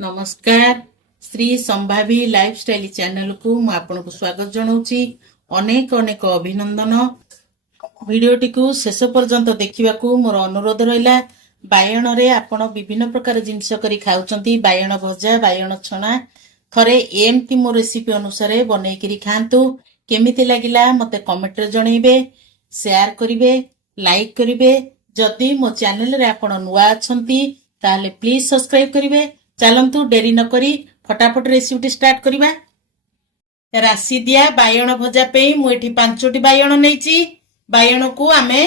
नमस्कार Shri संभावी lifestyle channel को मु आपनको स्वागत जनाऊँगी। अनेक अनेक अभिनंदन। वीडियोटी को शेष पर्यंत देखा मोर अनुरोध रहा। बायण रे आपण विभिन्न प्रकार जिनस करी खाउचंती। बायण भजा बायण छणा थरे एमती मो रेसिपी अनुसार बनईकरी खातु। केमिति लागिला मते कमेंट रे जणैबे, शेयर करिवे, लाइक करिवे। जदि मो चैनल रे आपण नुआ अछंती ताले प्लीज सब्सक्राइब करिवे। चलतु डेरी न करी फटाफट रेसिपी स्टार्ट करिबा। राशि दिया बायण भजा पे मुझे 5टी बायण नहीं। बायण को आमे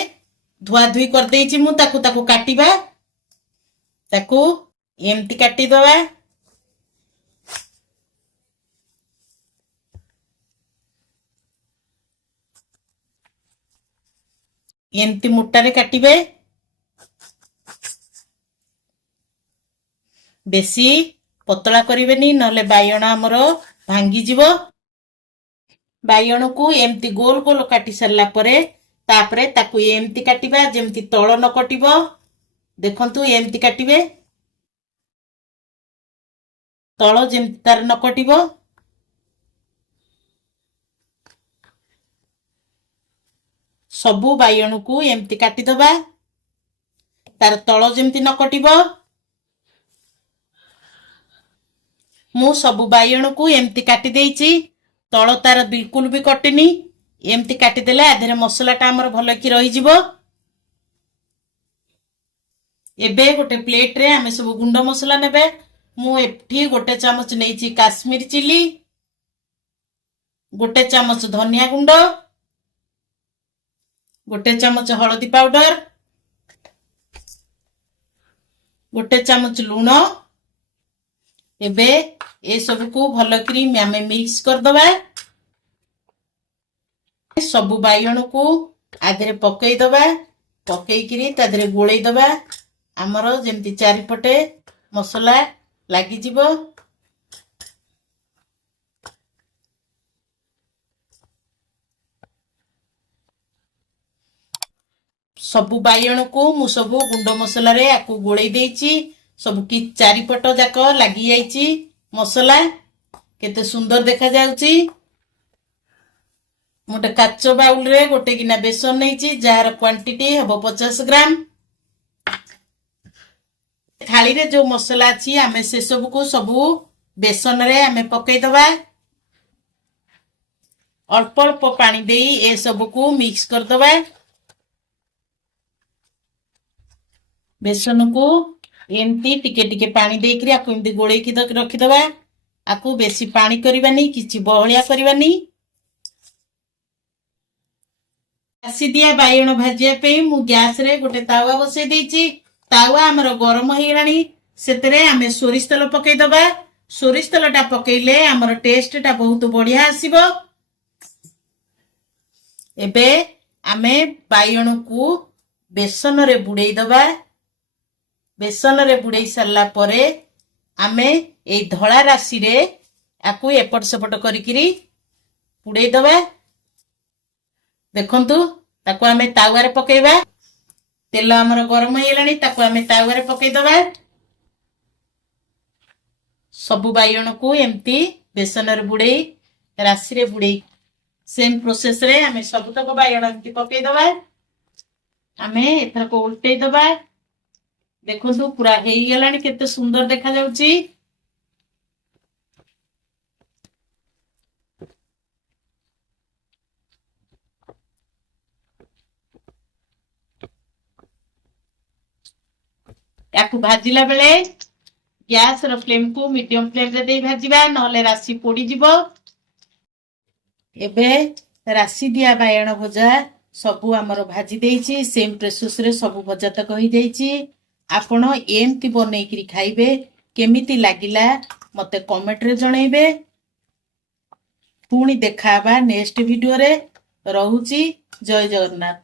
धुआ धुई कर देइछि मु ताकू काटिबा। ताकू एमती काटी दवा। एमती मोटारे काटिबे। बेसी पतला करिवेनी नले बायण हमर भांगी जिवो। बायण को एमती गोल गोल काटी सरला परे तापरे ताकू एमती काटिबा जेमती तळ न कटिबो। देखंतु एमती काटिबे तळ जेमती तार न कटिबो। सबु बायण को एमती काटी दबा तार तळ जेमती न कटिबो। मु सबु बायण को एमती काटी देइछि। तळ तार बिल्कुल भी कटिनी। एमती काटी देले आधेरे मसलाटा हमर भल कि रहि जिवो। एबे गोटे प्लेट रे आमे सब गुंड मसला नेबे। मु एठी गोटे चामच नेइछि काश्मीर चिली, गोटे चामच धनिया गुंड, गोटे चामच हळदी पाउडर, गोटे चामच लूण। एबे ए सब को भल करी आमे मिक्स कर दबा। सबु बायण को आधेरे पकई दबा। पकई करी ताधेरे गोळई दबा। हमर जेमती चारिपटे मसला लागि जिवो। सबु बायण को मु सबु गुंड मसला रे आकु गोळई देइछि। सब कि चारिपट जाक लागि जाइछि। मसला केते सुंदर देखा जाउछि। मोटे काच बाउल रे गोटे गिना बेसन नैछि जार क्वांटिटी हबो 50 ग्राम। थाली रे जो मसला अछि आमे से सब को सबु बेसन रे आमे पकई दबा। अल्प अल्प पानी देई ए सब को मिक्स कर दबा। बेसन को एमती टिके टिके पानी देकरी आकु एमती गोळई की रखि दबा। आकु बेसी पानी करबानी किछि बहलिया करबानी। राशि दिया बायण भाजिया पे मु गैस रे गोटे तावा बसै देइछि। तावा हमर गरम होइरानी। सेतरे आमे सोरिष तेल पकई दबा। सोरिष तेलटा पकईले हमर टेस्टटा बहुत बढ़िया आसीबो। एबे आमे बायण को बेसन रे बुड़ेई दबा। बेसन रे बुड़ेई सरला परे आमे ए धळा राशि रे आकु एपट सेपट करिकिरी बुड़ेई दबा। देखंतु ताकु आमे तावा रे पकेइबा। तेल हमर गरम होइलानी ताकु आमे तावा रे पकेइ दबा। सबु बायण को एमती बेसन रे बुड़ेई राशि रे बुड़ेई सेम प्रोसेस रे आमे सबु तक बायण एमती पकेइ दबा। आमे एथर को उल्टेई दबा। देखंतु पूरा हेई गेलानी केते सुंदर देखा जाउची। याकु भाजिला बेले गैस रो फ्लेम को मीडियम फ्लेम रे देई भाजिबा नहले राशि पोड़ी जिवो। एबे राशि दिया बायण भजा सबु हमर भाजी देइछि। सेम प्रोसेस रे सबु भजा तक होई जाइछि। आपण एमती बनईकरी खाइबे। केमिति लागिला मते कमेंट रे जणैबे। पुणी देखाबा नेक्स्ट वीडियो रे। रहुछि जय जगन्नाथ।